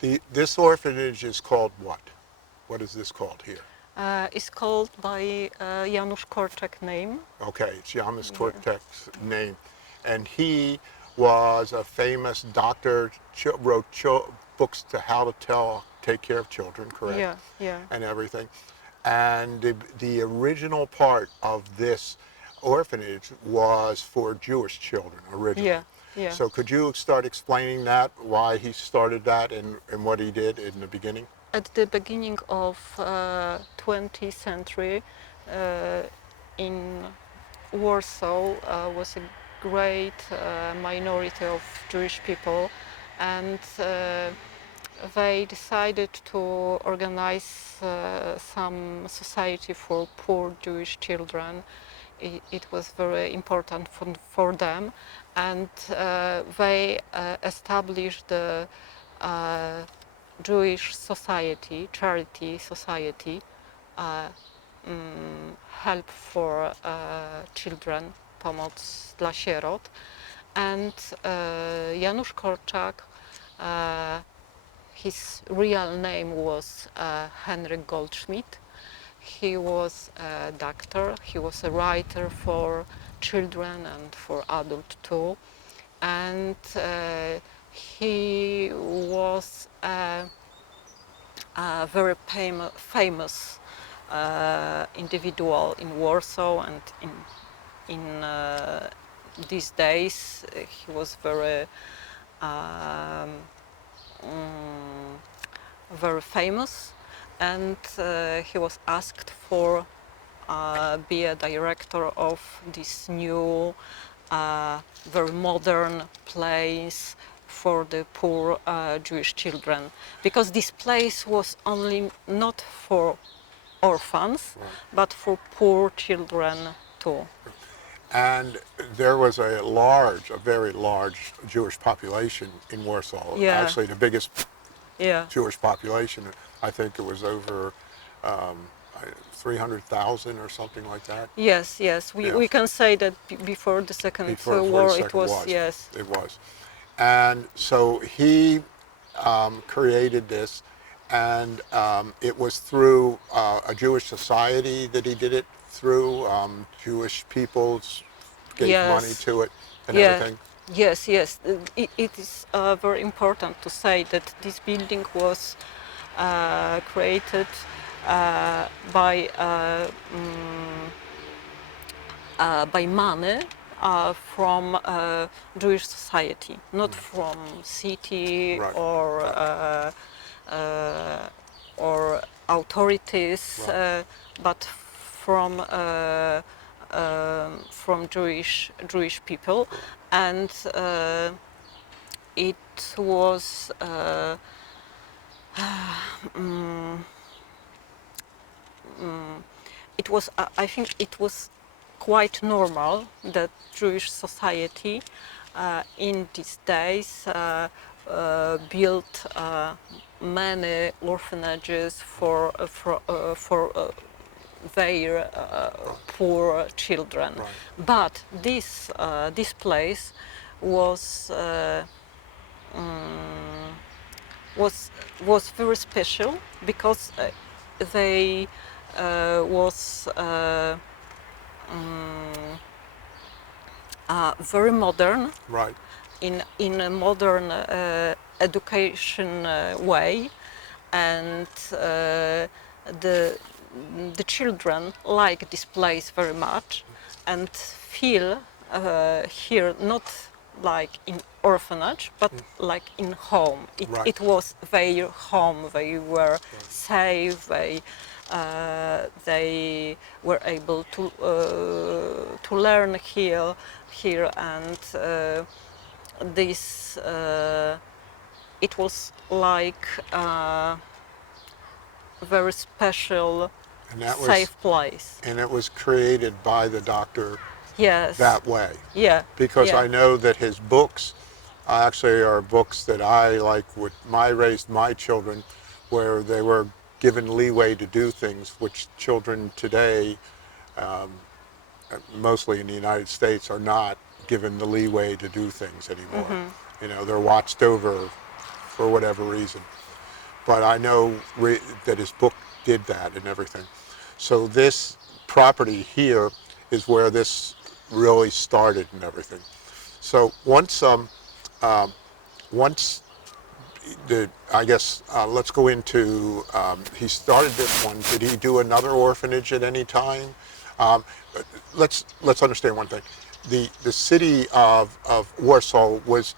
This orphanage is called what? What is this called here? It's called by Janusz Korczak name. Okay, it's Janusz Yeah. Korczak's name. And he was a famous doctor, wrote books to how to take care of children, correct? Yeah, yeah. And everything. And the original part of this orphanage was for Jewish children originally. Yeah, yeah. So could you start explaining that, why he started that and what he did in the beginning? At the beginning of 20th century, uh, in Warsaw was a great minority of Jewish people, and they decided to organize some society for poor Jewish children. It was very important for them, and they established the uh, Jewish society, charity society, uh, help for children, pomoc dla sierot. And Janusz Korczak, his real name was Henryk Goldschmidt. He was a doctor, he was a writer for children and for adults too. And he was a very famous individual in Warsaw, and in these days he was um, mm, very famous, and he was asked for be a director of this new very modern place for the poor Jewish children, because this place was only not for orphans, Right. but for poor children too. And there was a very large Jewish population in Warsaw. Yeah. Actually, the biggest Yeah. Jewish population. I think it was over 300,000 or something like that. Yes, yes. Yes. We can say that before the Second Before War, the it Second was, yes. It was. And so he created this, and it was through a Jewish society that he did it through. Jewish people gave Yes. money to it and Yeah. everything. Yes, yes. It is very important to say that this building was created by money from Jewish society, not from city. Right. Or authorities, Right. but from Jewish people, and it was I think it was quite normal that Jewish society in these days built many orphanages for their poor children. Right. But this place was was very special because they was very modern, Right. in a modern education way, and the children like this place very much and feel here not like in orphanage, but like in home. Right. It was their home. They were safe. They were able to learn here, and this it was like a very special, And that was safe place. and it was created by the doctor Yes. that way. Yeah. Because yeah. I know that his books actually are books that I like. Raised my children, where they were given leeway to do things which children today, mostly in the United States, are not given the leeway to do things anymore. Mm-hmm. You know, they're watched over for whatever reason. but I know that his book did that and everything. So this property here is where this really started and everything. So once I guess let's go into. He started this one. Did he do another orphanage at any time? Um, let's understand one thing. The city of Warsaw was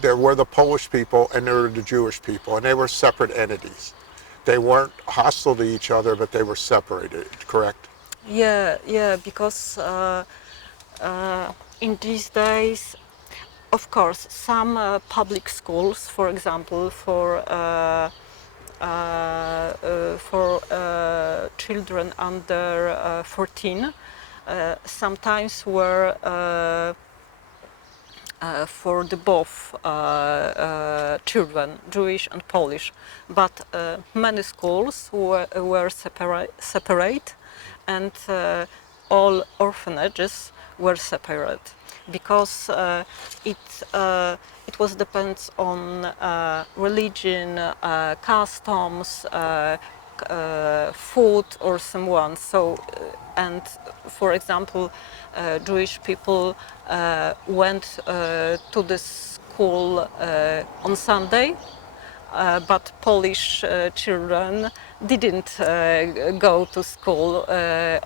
there were the Polish people and there were the Jewish people, and they were separate entities. They weren't hostile to each other, but they were separated. Correct? Yeah, yeah, because in these days, of course, some public schools, for example, for children under 14, sometimes were for the both children, Jewish and Polish. But many schools were separate, and all orphanages were separate because it was depends on religion, customs, food or someone. So, and for example, Jewish people went to the school on Sunday, but Polish children didn't go to school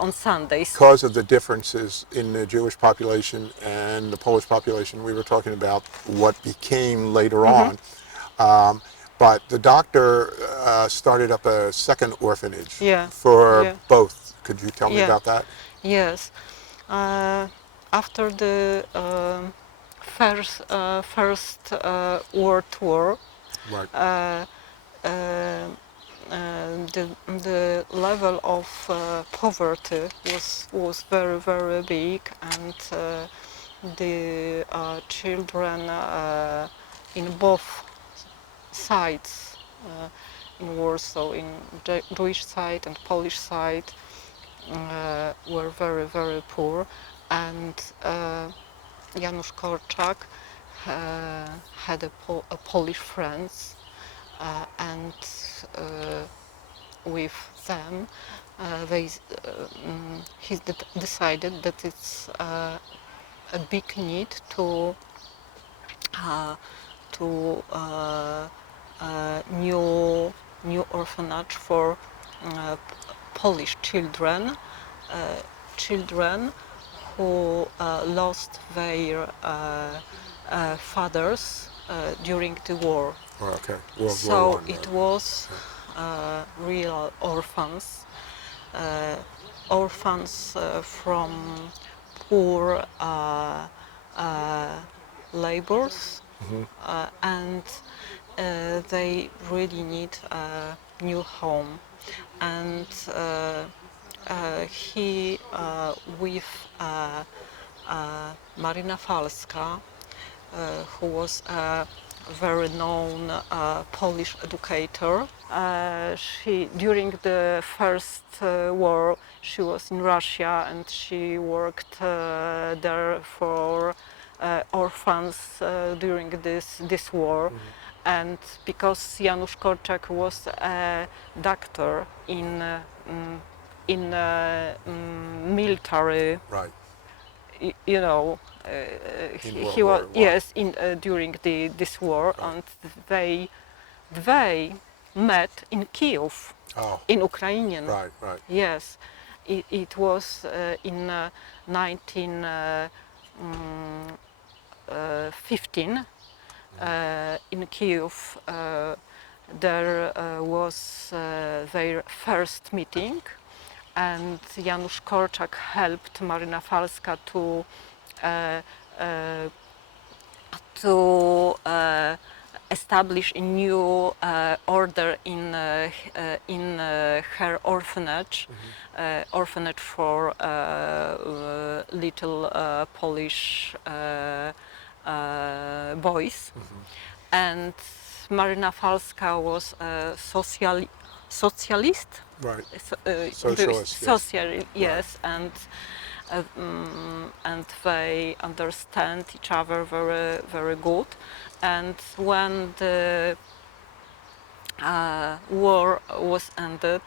on Sundays. Because of the differences in the Jewish population and the Polish population, we were talking about what became later on. But the doctor started up a second orphanage Yeah, for yeah. both. Could you tell me Yeah. about that? Yes. After the first World War, Right. uh, the level of poverty was very big, and the children in both sides, in Warsaw, in the Jewish side and Polish side, were very poor, and Janusz Korczak had a Polish friends, and with them he decided that it's a big need uh, to new orphanage for Polish children, children who lost their fathers during the war. Oh, okay. World War So One. it was real orphans, orphans from poor labors, and they really need a new home. And he with Marina Falska, who was a very known Polish educator. She, during the first war, she was in Russia, and she worked there for orphans during this war. And because Janusz Korczak was a doctor in military, Right. you know, In he World was, War One. yes, in during this war, Right. and they met in Kyiv, Oh. in Ukrainian. Right. Right. Yes, it was in 1915 in Kyiv. There was their first meeting, and Janusz Korczak helped Marina Falska to establish a new order in her orphanage, orphanage for little Polish boys. And Marina Falska was a socialist. Right. Socialist, Socialist, yes, and they understand each other very good. And when the war was ended.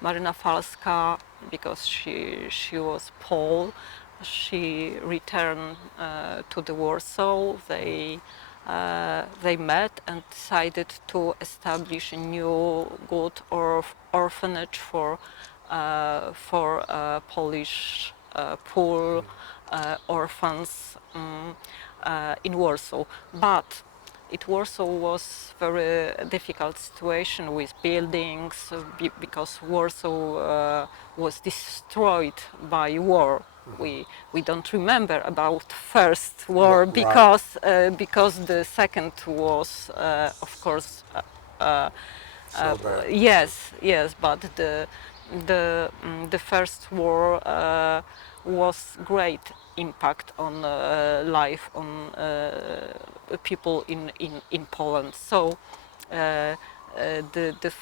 Marina Falska, because she was Pole, she returned to the Warsaw. They met and decided to establish a new good orphanage for Polish poor orphans in Warsaw. But it Warsaw was very difficult situation with buildings because Warsaw was destroyed by war. We don't remember about first war Right. because the second was of course So bad. yes, but the first war was great impact on life on people in Poland. So the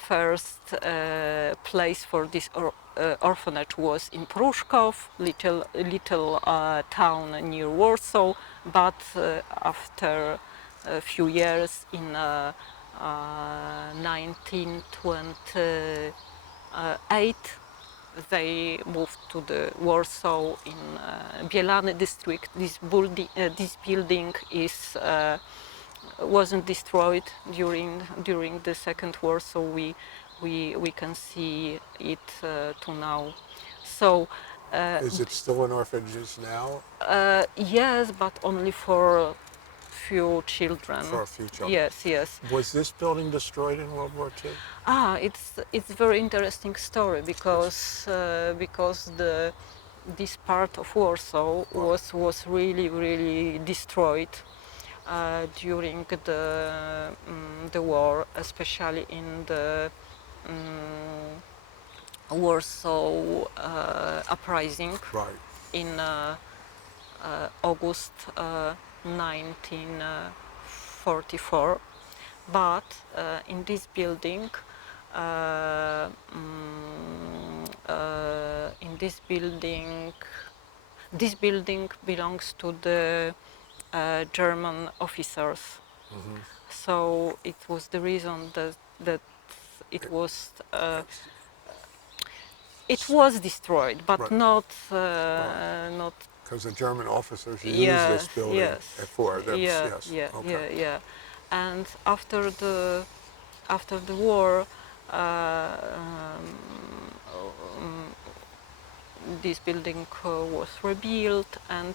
first place for this orphanage was in Pruszków, little town near Warsaw. But after a few years, in 1928, they moved to the Warsaw in Bielany district. This building is wasn't destroyed during the Second War, so we can see it to now. So Is it still in orphanages now? yes, but only for few children. For a few children. Yes. Was this building destroyed in World War II? It's very interesting story because this part of Warsaw was really destroyed during the war, especially in the Warsaw uprising Right. in August 1944. But in this building, this building belongs to the German officers. So it was the reason that it was destroyed, but Right. not Because the German officers used yes, this building yes, for them. yeah, Yes. yeah, Okay. yeah. And after the war, this building was rebuilt, and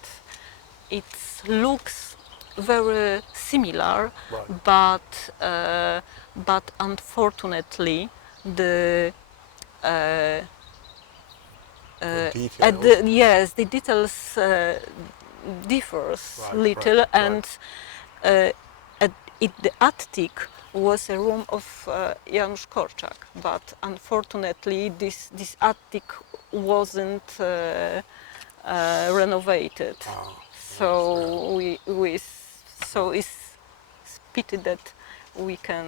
it looks very similar, Right. but unfortunately the details. the details differs Right, little, right, and the attic was a room of Janusz Korczak, but unfortunately this attic wasn't renovated. Oh, So so it's pity that we can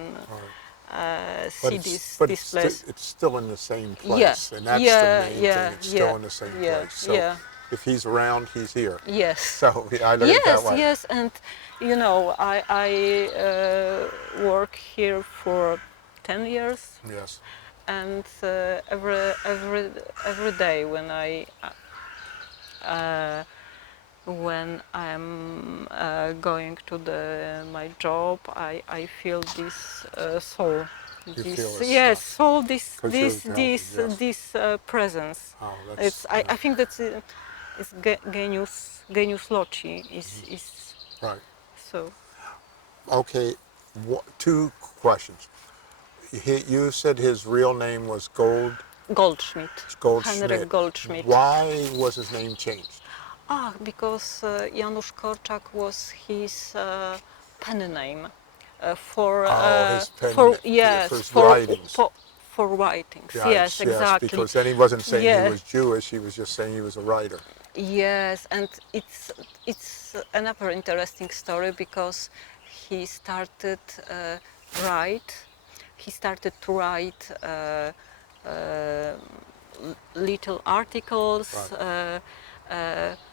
see this place. It's still in the same place, Yeah, and that's yeah, the main yeah, thing. It's yeah, still in the same yeah, place. So yeah. if he's around, he's here. Yes. So I look at it that way. Yes, and you know, I work here for 10 years, Yes. and every day when I'm going to my job, I feel this soul. You feel it. Yes, soul. This 'Cause you're healthy, yes. presence. Oh, that's. I think that's it's genius loci is Right. so. Okay. Two questions. You said his real name was Goldschmidt. Goldschmidt. Henryk Goldschmidt. Why was his name changed? Because Janusz Korczak was his pen name for His pen for name, yes for his writings. For writings. Right, Yes, exactly. Because then he wasn't saying Yes. he was Jewish; he was just saying he was a writer. Yes, and it's another interesting story because he started write. He started to write little articles Right.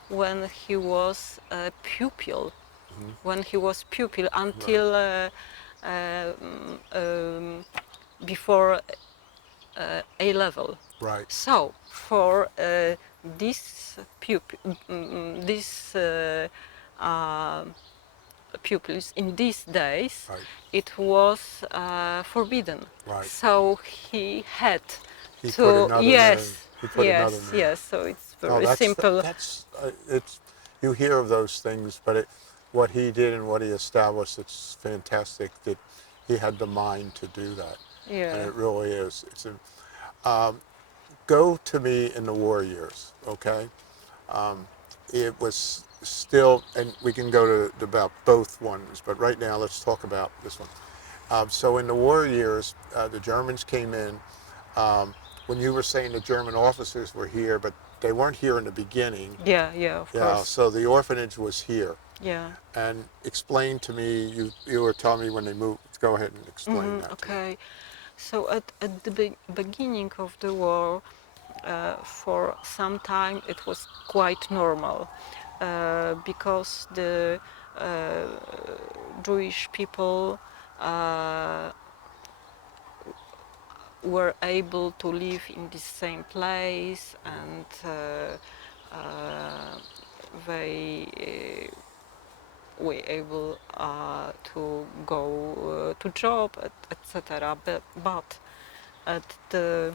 when he was a pupil. When he was pupil until before A level. Right. So for these uh, pupils in these days, Right. it was forbidden. Right. So he had He put to, another name. yes, He put another yes, name. yes. So it's No, very simple. that's it's. You hear of those things, but what he did and what he established, it's fantastic that he had the mind to do that, and Yeah. it really is. It's a, go to me in the war years, okay? It was still, and we can go to about both ones, but right now let's talk about this one. So in the war years, the Germans came in. When you were saying the German officers were here, but they weren't here in the beginning. Yeah, yeah, of Yeah, course. so the orphanage was here. Yeah. And explain to me, you were telling me when they moved. Go ahead and explain that to me. Okay. So at the beginning of the war, for some time it was quite normal because the Jewish people were able to live in the same place, and they were able to go to job, etc. But at the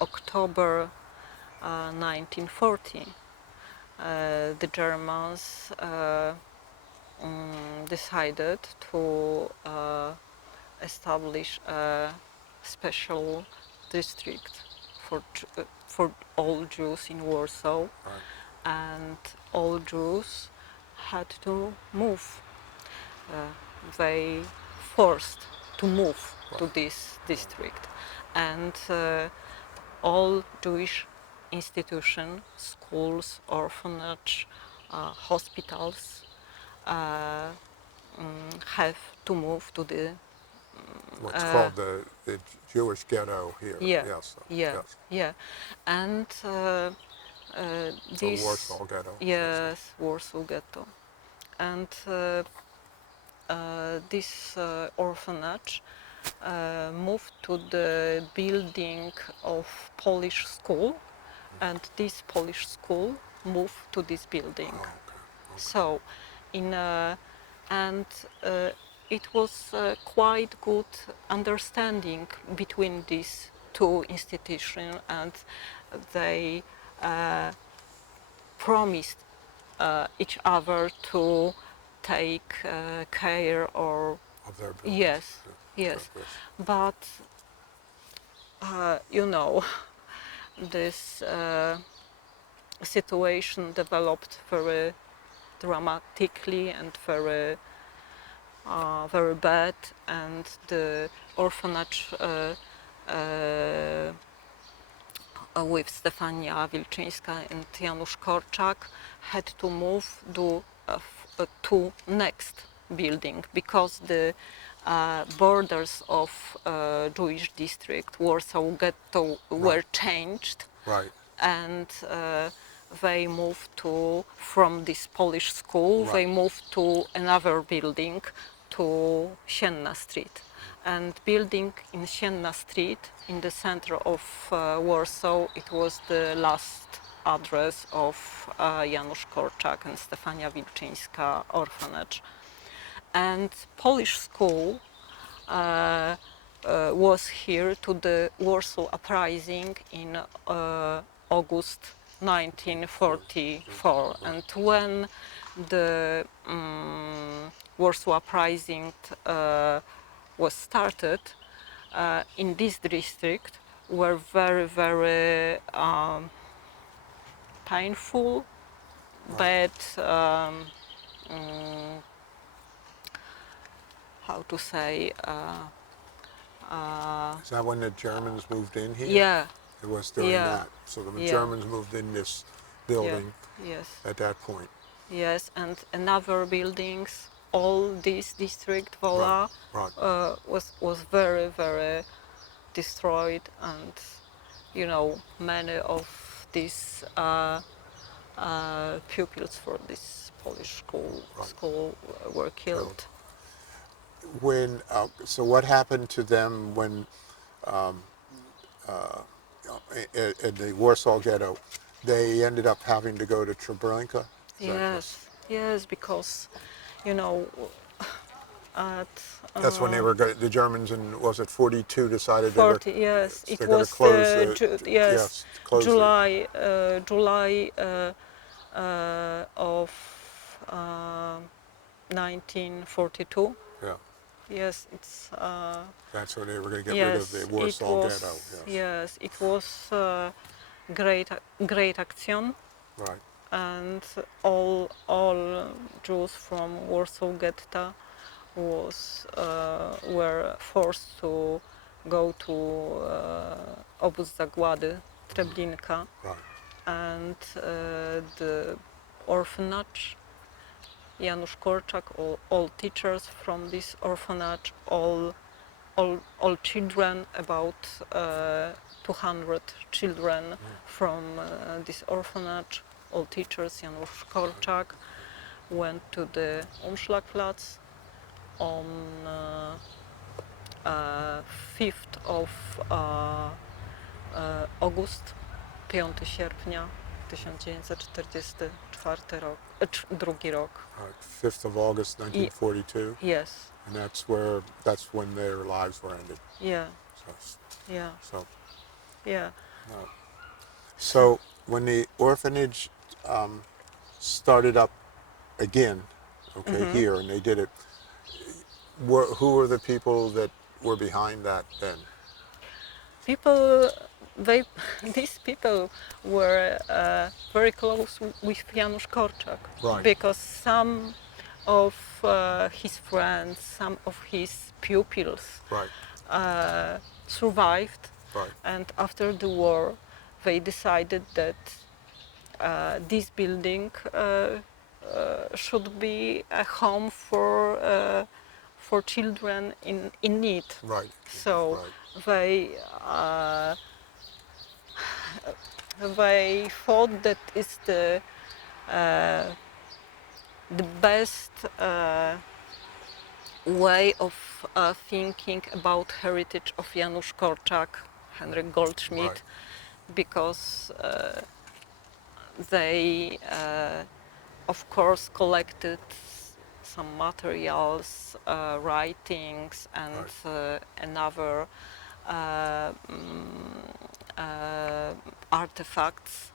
October 1940, the Germans decided to establish a special district for all Jews in Warsaw, Right. and all Jews had to move. They forced to move to Right. this district, and all Jewish institutions, schools, orphanage, hospitals, have to move to the What's called the Jewish ghetto here. yeah, Yes. yeah, Yes. yeah, and The this, Warsaw ghetto. Yes. yes, Warsaw Ghetto, and this orphanage moved to the building of Polish school, and this Polish school moved to this building. Oh, okay. So, in and it was quite good understanding between these two institutions, and they promised each other to take care or Of their buildings. yes, Yeah. yes, but you know, this situation developed very dramatically and very bad, and the orphanage with Stefania Wilczyńska and Janusz Korczak had to move to next building because the borders of Jewish district Warsaw Ghetto were changed, Right. and they moved to, from this Polish school, Right. they moved to another building, to Sienna Street. And building in Sienna Street, in the center of Warsaw, it was the last address of Janusz Korczak and Stefania Wilczyńska orphanage. And Polish school was here to the Warsaw Uprising in August 1944, and when the Warsaw Uprising was started, in this district were very, very painful, bad, how to say, Is that when the Germans moved in here? yeah, It was during yeah, that. So the yeah, Germans moved in this building yes, at that point. yes, and another buildings, all this district, Wola, Right. was very, very destroyed, and you know, many of these pupils for this Polish school were killed. when so what happened to them when uh, in the Warsaw Ghetto? They ended up having to go to Treblinka. Is that Yes, yes, because, you know, at that's when they were the Germans in was it 42 decided '40, yes, it they're going to was close the yes, yes close the July of 1942. yeah. Yes, it's That's when they were going to get rid of the yes, Warsaw Ghetto. Yes, it was great action, right, and all Jews from Warsaw Ghetto were forced to go to obóz zagłady Treblinka, right, and the orphanage Janusz Korczak, all teachers from this orphanage, all children, about 200 children from this orphanage, all teachers, Janusz Korczak, went to the Umschlagplatz on 5th of August, 5 sierpnia 1944 rok, drugi rok. right. 5th of August, 1942, Yes, and that's when their lives were ended. yeah, So, yeah, so, yeah. uh, so when the orphanage started up again, okay, here, and they did it. Who were the people that were behind that then? People, they, these people were very close with Janusz Korczak, Right, because some of his friends, some of his pupils right, survived, right, and after the war they decided that this building should be a home for children in need. right, So right, they they thought that is the best way of thinking about heritage of Janusz Korczak, Henryk Goldschmidt, right, because they of course collected some materials, writings, and another artifacts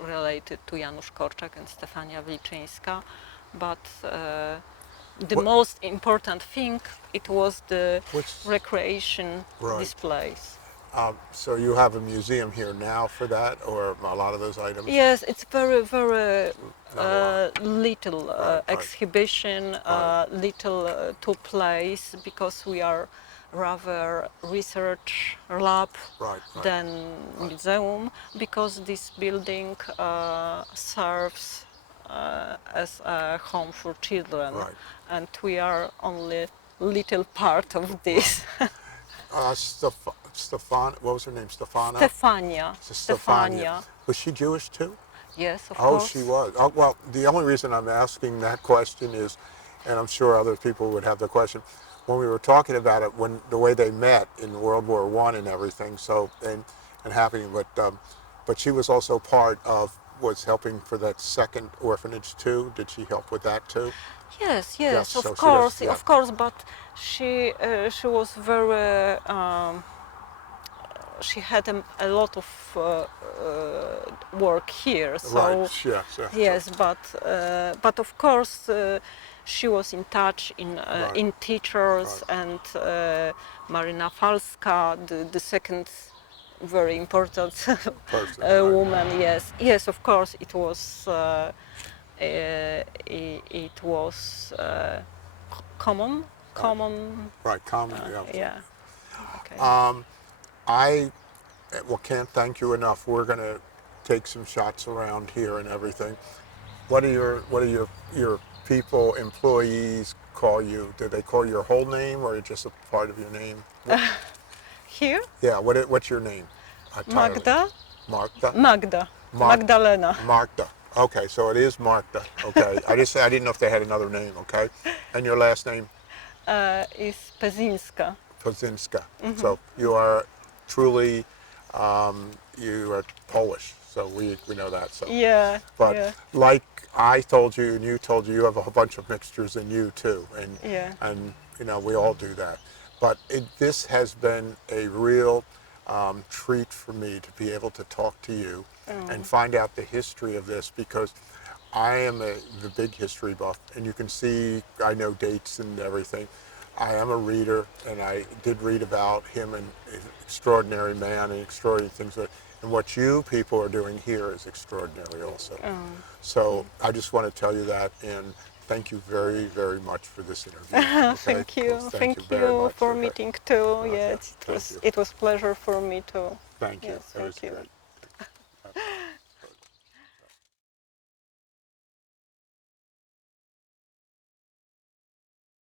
related to Janusz Korczak and Stefania Wilczyńska, but the What- most important thing, it was the Which, recreation right. displays. So you have a museum here now for that, or a lot of those items? Yes, it's very Not a lot. little Right. exhibition, Right. little to place, because we are rather research lab Right, right, than museum, because this building serves as a home for children, right. and we are only little part of this. Stefan, what was her name? Stefana? Stefania. Stefania. Was she Jewish too? Yes, of Oh, course. she was. Oh, well, the only reason I'm asking that question is, and I'm sure other people would have the question, when we were talking about it, when the way they met in World War I and everything, so and happening, but she was also part of was helping for that second orphanage too. Did she help with that too? Yes, Yes, yes, so of she course, does, yeah. of course. But she was very she had a lot of work here. So Right. Yes. Yeah, yes, so- but of course she was in touch Right. in teachers, Right. and Marina Falska, the second very important Person, right. woman. Yes, yes, of course it was. It was common. Right. Common. Yeah. Yeah. Okay. I can't thank you enough. We're going to take some shots around here and everything. What do your people, employees call you? Do they call your whole name or just a part of your name? Here, Yeah. What's your name? Entirely? Magda, Magda. Magda, Mag- Magdalena. Magda. Okay, so it is Magda. Okay. I didn't know if they had another name. Okay. And your last name? is Pezinska. Pozinska. So you are truly, you are Polish. So we know that. So, Yeah, but yeah, like I told you and you told you, you have a whole bunch of mixtures in you too, yeah. and we all do that. But this has been a real treat for me to be able to talk to you and find out the history of this, because I am the big history buff, and you can see I know dates and everything. I am a reader, and I did read about him and an extraordinary man and extraordinary things. And what you people are doing here is extraordinary also. So I just want to tell you that, and thank you very, very much for this interview. Okay? Thank you. Thank you Thank very you much. for Okay. meeting too. Okay. Yes, Thank you. it was pleasure for me too. Thank you. Yes, That was thank you. good.